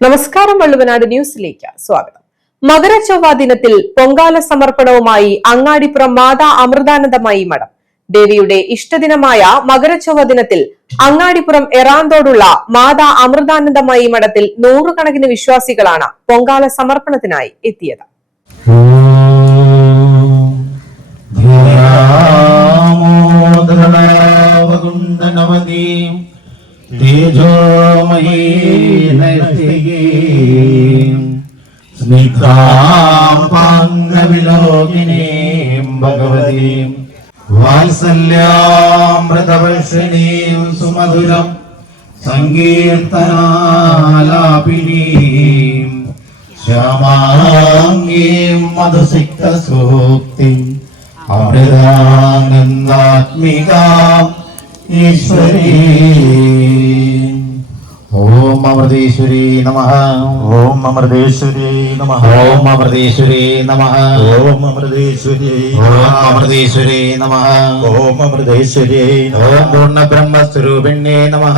നമസ്കാരം വള്ളുവനാട് ന്യൂസിലേക്ക് സ്വാഗതം. മകരച്ചൊവ്വ ദിനത്തിൽ പൊങ്കാല സമർപ്പണവുമായി അങ്ങാടിപ്പുറം മാതാ അമൃതാനന്ദമായി മഠം. ദേവിയുടെ ഇഷ്ടദിനമായ മകരച്ചൊവ്വ ദിനത്തിൽ അങ്ങാടിപ്പുറം എറാന്തോടുള്ള മാതാ അമൃതാനന്ദമായി മഠത്തിൽ നൂറുകണക്കിന് വിശ്വാസികളാണ് പൊങ്കാല സമർപ്പണത്തിനായി എത്തിയത്. പാംഗവിലോകിനീം ഭഗവതീം വാത്സല്യാമൃതവർഷിണീം സുമധുരം സങ്കീർത്തനാലാപിനീം ശ്യാമാംഗീം മധുസിക്തസൂക്തിം അമൃതാനന്ദാത്മികാം ഈശ്വരീ അമൃതേശ്വരി നമ ഓം അമൃതേശ്വരേ നമ ഓം അമൃതേശ്വരി നമ ഓം അമൃതേശ്വരി ഓം അമൃതേശ്വരി നമ ഓം അമൃതേശ്വരി ഓം പൂർണബ്രഹ്മസ്വരൂപിണ്യേ നമ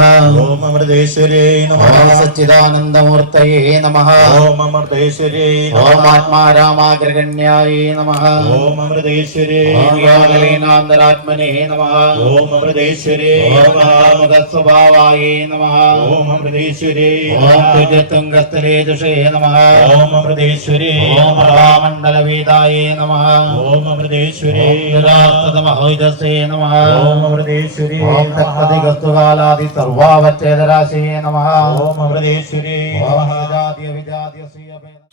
ഓം അമൃതേശ്വരേ നമ ഓം സച്ചിദാനന്ദമൂർത്തയേ നമ ഓം അമൃതേശ്വരേ ഓം ആത്മാരാമാഗ്രഗണ്യായേ നമ ഓം അമൃതേശ്വരി ഓം യോഗലീനാന്തരാത്മനേ നമ ഓം അമൃതേശ്വരി ഓം സ്വഭാവായേ നമ ഓം അമൃതേശ്വരി ഓം നമ. ഓം അമൃതേശ്വരി ഓം മഹാമണ്ഡലവേദായേ നമ. ഓം അമൃതേശ്വരി മഹോദസേ നമ. ഓം അമൃതേശ്വരി ഓം തത്പതികസ്തുകാലാദി സർവാവച്ഛേദരാശേ നമ. ഓം അമൃതേശ്വരി ഓം വിജാദ്യ വിജാദ്യ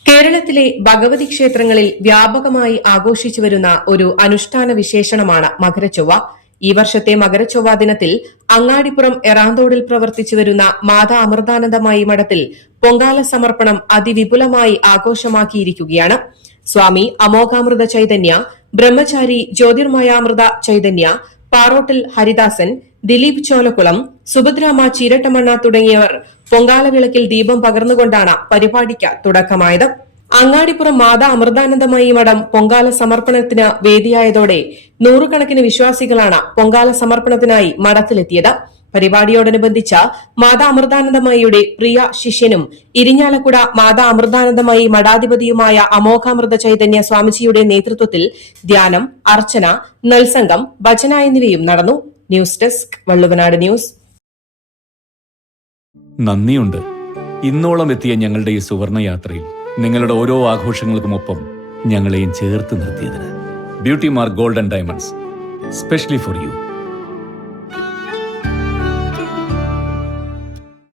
കേരളത്തിലെ ഭഗവതി ക്ഷേത്രങ്ങളിൽ വ്യാപകമായി ആഘോഷിച്ചു വരുന്ന ഒരു അനുഷ്ഠാന വിശേഷണമാണ് മകരച്ചൊവ്വ. ഈ വർഷത്തെ മകരച്ചൊവ്വ ദിനത്തിൽ അങ്ങാടിപ്പുറം എറാന്തോടിൽ പ്രവർത്തിച്ചു വരുന്ന മാതാ അമൃതാനന്ദമായി മഠത്തിൽ പൊങ്കാല സമർപ്പണം അതിവിപുലമായി ആഘോഷമാക്കിയിരിക്കുകയാണ്. സ്വാമി അമോഘാമൃത ചൈതന്യ ബ്രഹ്മചാരി ജ്യോതിർമയാമൃത ചൈതന്യ പാറോട്ടിൽ ഹരിദാസൻ ദിലീപ് ചോലക്കുളം സുഭദ്രാമ ചീരട്ടമണ്ണ തുടങ്ങിയവർ പൊങ്കാല വിളക്കിൽ ദീപം പകർന്നുകൊണ്ടാണ് പരിപാടിക്ക് തുടക്കമായത്. അങ്ങാടിപ്പുറം മാതാ അമൃതാനന്ദമയി മഠം പൊങ്കാല സമർപ്പണത്തിന് വേദിയായതോടെ നൂറുകണക്കിന് വിശ്വാസികളാണ് പൊങ്കാല സമർപ്പണത്തിനായി മഠത്തിലെത്തിയത്. പരിപാടിയോടനുബന്ധിച്ച മാതാ അമൃതാനന്ദമയിയുടെ പ്രിയ ശിഷ്യനും ഇരിഞ്ഞാലക്കുട മാതാ അമൃതാനന്ദമയി മഠാധിപതിയുമായ അമോഘാമൃത ചൈതന്യ സ്വാമിജിയുടെ നേതൃത്വത്തിൽ ധ്യാനം അർച്ചന നൽസംഗം ഭജന എന്നിവയും നടന്നു. News desk Valluvanad news. നന്ദിയുണ്ട്. ഇന്നോളം എത്തിയ ഞങ്ങളുടെ ഈ സുവർണയാത്രയിൽ നിങ്ങളുടെ ഓരോ ആഘോഷങ്ങൾക്കുമൊപ്പം ഞങ്ങളെയും ചേർത്ത് നിർത്തിയതിന് beauty mark golden diamonds specially for you